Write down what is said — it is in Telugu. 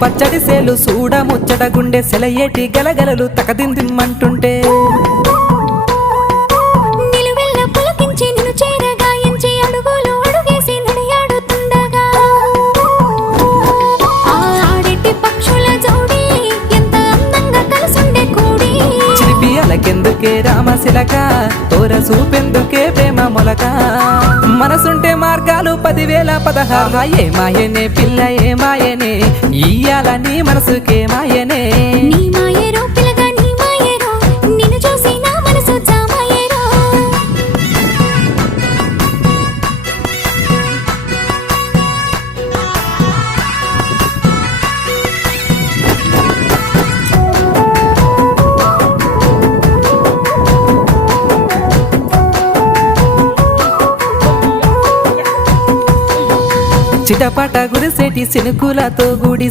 పచ్చడి సేలు సూడ ముచ్చట గుండె సెలయేటి గలగలలు తకదిందిమ్మంటుంటే. అలకెందుకే రామశిలక తోర సూపెందుకే ప్రేమ మొలక. మనసుంటే మార్గాలు పదివేల పదహారు. ఏ మాయనే పిల్ల ఏ మాయనే నీ మనసుకే మాయనే. నీ మాయేరో పిల్లగా నీ మాయేరో నిన్ను చూసి నా మనసు జామాయేరో. చిటపట గురిసేటి సినుకులతో గుడి